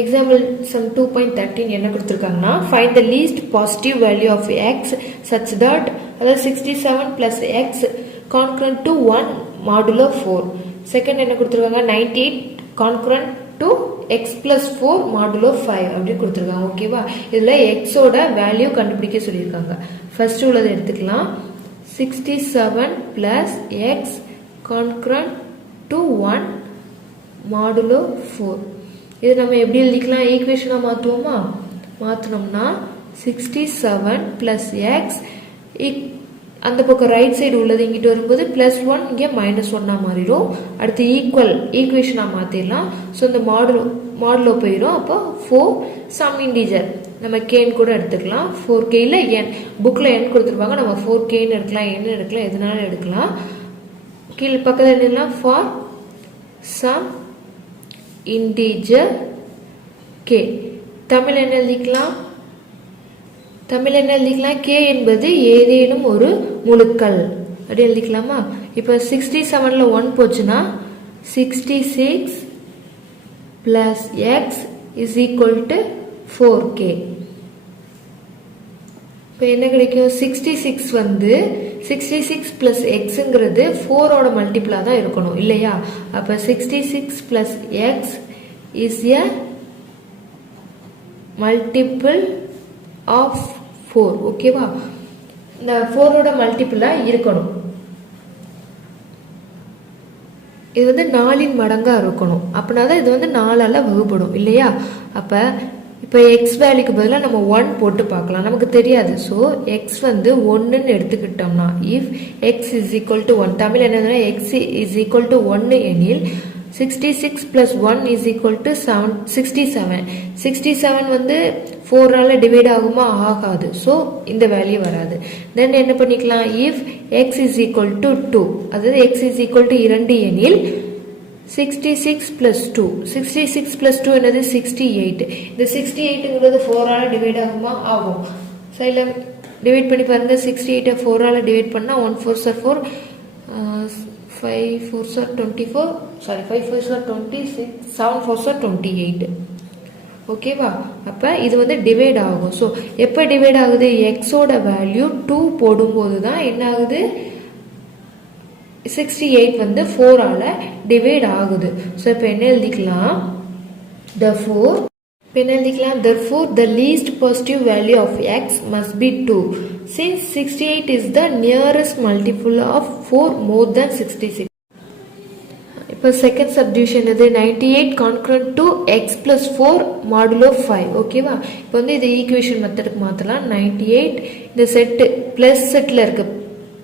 Example sum 2.13 என்ன கொடுத்திருக்காங்கன்னா find the least positive value of x such that அதாவது 67 plus x concurrent to 1 modulo 4. Second என்ன கொடுத்திருக்காங்க 98 concurrent to x plus 4 modulo 5 அப்படி கொடுத்திருக்காங்க. ஓகேவா? இதுல x ஓட வேல்யூ கண்டுபிடிக்க சொல்லியிருக்காங்க. ஃபர்ஸ்ட் உள்ளதை எடுத்துக்கலாம். 67 plus x concurrent to 1 modulo 4. இது நம்ம எப்படி எழுதிக்கலாம்? ஈக்குவேஷனா மாத்துவோமா? மாத்துனோம்னா 67 plus x அந்த பக்கம் ரைட் சைடு உள்ளது இங்கிட்டு வரும்போது +1 இங்கே -1 மாறிடும். அடுத்து ஈக்குவேஷனா மாத்திடலாம். ஸோ இந்த மாடுலோ போயிடும். அப்போ 4 சம் இன்டிஜர் நம்ம கேன்னு கூட எடுத்துக்கலாம். 4k இல்ல n புக்ல n கொடுத்துருப்பாங்க. நம்ம 4kன்னு எடுக்கலாம், n எடுக்கலாம், எதுனாலும் எடுக்கலாம். கீழே பக்கத்தில் என்னலாம் ஃபார் சம் integer k. தமிழ் என்ன எழுதிக்கலாம்? k என்பது ஏதேனும் ஒரு முழுக்கள் அப்படி எழுதிக்கலாமா? இப்போ 67ல 1 போச்சுன்னா 66 plus x is equal to 4k. இப்போ என்ன கிடைக்கும்? 66 வந்து 66 plus xங்கிறது 4ஓட மல்டிபிளா தான் இருக்கணும் இல்லையா? அப்ப 66 plus x is a multiple of 4. ஓகேவா? இந்த 4ஓட மல்டிபிளா இருக்கணும். இது வந்து 4இன் மடங்கா இருக்கணும். அப்படின்னா இது வந்து 4ஆல வகுப்படும் இல்லையா? அப்ப இப்போ எக்ஸ் வேல்யூக்கு பதிலாக நம்ம 1 போட்டு பார்க்கலாம். நமக்கு தெரியாது. ஸோ எக்ஸ் வந்து 1ன்னு எடுத்துக்கிட்டோம்னா if X is equal to 1 Tamil என்னதுன்னா எக்ஸ் இஸ் ஈக்குவல் டு 1 எனில் 66 plus 1 is equal to 67. 67 வந்து 4ஆல டிவைட் ஆகுமா? ஆகாது. ஸோ இந்த வேல்யூ வராது. தென் என்ன பண்ணிக்கலாம்? If X is equal to 2 அதாவது எக்ஸ் இஸ் ஈக்குவல் டு 2 எனில் 66 plus 2 66 plus 2 என்னது 68. இந்த 68ங்கிறது 4ஆல டிவைட் ஆகுமா? ஆகும். சைல டிவைட் பண்ணி பாருங்க. 68 4ஆல டிவைட் பண்ணா 1 4s are 4 5 4s are 24 sorry 5 4s are 26 7 4s are 28. ஓகேவா? அப்ப இது வந்து டிவைட் ஆகும். ஸோ எப்ப டிவைட் ஆகுது? எக்ஸோட வேல்யூ 2 போடும்போது தான் என்ன ஆகுது? 68 வந்து 4ஆல டிவைட் ஆகுது. ஸோ இப்போ என்ன எழுதிக்கலாம்? therefore the least positive value of x must be 2 since 68 is the nearest multiple of 4 more than 66. இப்போ செகண்ட் சப்டிவிஷன் இது 98 concurrent to x plus 4 modulo 5. ஓகேவா? இப்போ வந்து இது ஈக்குவேஷன் மெத்தடுக்கு மாற்றலாம். 98 இந்த செட்டு பிளஸ் செட்டில் இருக்கு.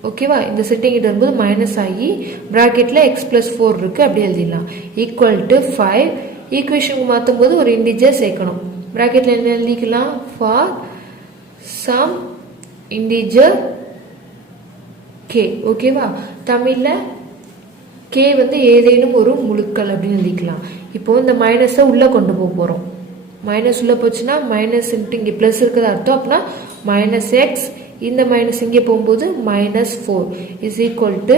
ஓகேவா? இந்த செட்டிங் கிட்ட வரும்போது மைனஸ் ஆகி பிராக்கெட்ல எக்ஸ் பிளஸ் 4 இருக்கு. அப்படி எழுதிடலாம். ஈக்குவல் டு 5 ஈக்குவேஷனுக்கு மாற்றும் போது ஒரு இன்டிஜர் சேர்க்கணும். பிராக்கெட்ல என்ன எழுதிக்கலாம்? For some integer k. ஓகேவா? தமிழ்ல கே வந்து ஏதேனும் ஒரு முழுக்கள் அப்படின்னு எழுதிக்கலாம். இப்போ இந்த மைனஸை உள்ள கொண்டு போக போறோம். மைனஸ் உள்ள போச்சுன்னா மைனஸ் இங்கே பிளஸ் இருக்கிறது அர்த்தம். அப்படின்னா மைனஸ் எக்ஸ் இந்த மைனஸ் இங்கே போகும்போது -4 இஸ் ஈக்குவல் டு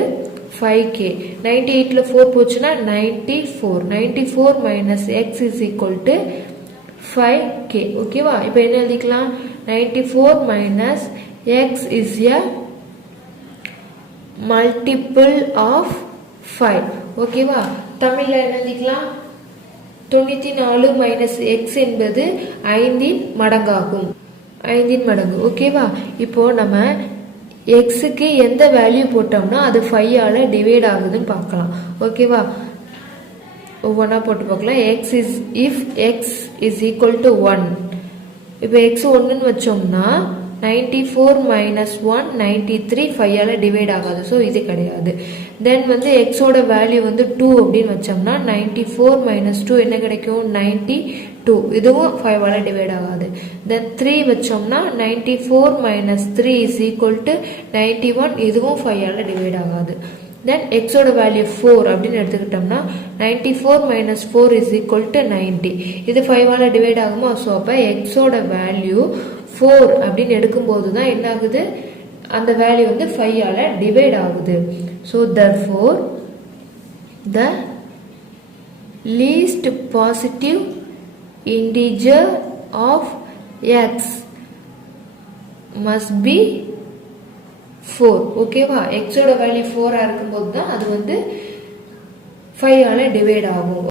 5k. 98ல 4 போச்சுன்னா 94 minus x is equal to 5k. ஓகேவா? இப்போ என்ன எழுதிக்கலாம்? 94 minus x is a multiple of 5. ஓகேவா? தமிழ்ல என்ன எழுதிக்கலாம்? 94 மைனஸ் எக்ஸ் என்பது 5இன் மடங்காகும். 5இன் மடங்கு. ஓகேவா? இப்போ நம்ம எக்ஸுக்கு எந்த வேல்யூ போட்டோம்னா அது 5ஆல டிவைட் ஆகுதுன்னு பார்க்கலாம். ஓகேவா? ஒவ்வொன்றா போட்டு பார்க்கலாம். If X is equal to 1 இப்போ எக்ஸ் 1ன்னு வச்சோம்னா 94 மைனஸ் 1 93 5ஆல டிவைட் ஆகாது. ஸோ இது கிடையாது. தென் வந்து எக்ஸோட வேல்யூ வந்து 2 அப்படின்னு வச்சோம்னா 94 மைனஸ் 2 என்ன கிடைக்கும்? 92. இதுவும் 5ஆல டிவைட் ஆகாது. தென் 3 வச்சோம்னா 94 மைனஸ் 3 இஸ் ஈக்குவல் டு 91. இதுவும் 5ஆல டிவைட் ஆகாது. தென் எக்ஸோட வேல்யூ 4 அப்படின்னு எடுத்துக்கிட்டோம்னா 94 மைனஸ் 4 இஸ் ஈக்குவல் டு 90. இது 5ஆல டிவைட் ஆகுமா? ஸோ அப்போ எக்ஸோட வேல்யூ 4 அப்படின்னு எடுக்கும்போது தான் என்ன ஆகுது? அந்த வேல்யூ வந்து 5ஆல டிவைட் ஆகுது. So therefore the least positive integer of x must be 4. ஓகேவா? x ஓட வேல்யூ 4 இருக்கும்போது தான் அது வந்து 5 ஆல டிவைட் ஆகும்.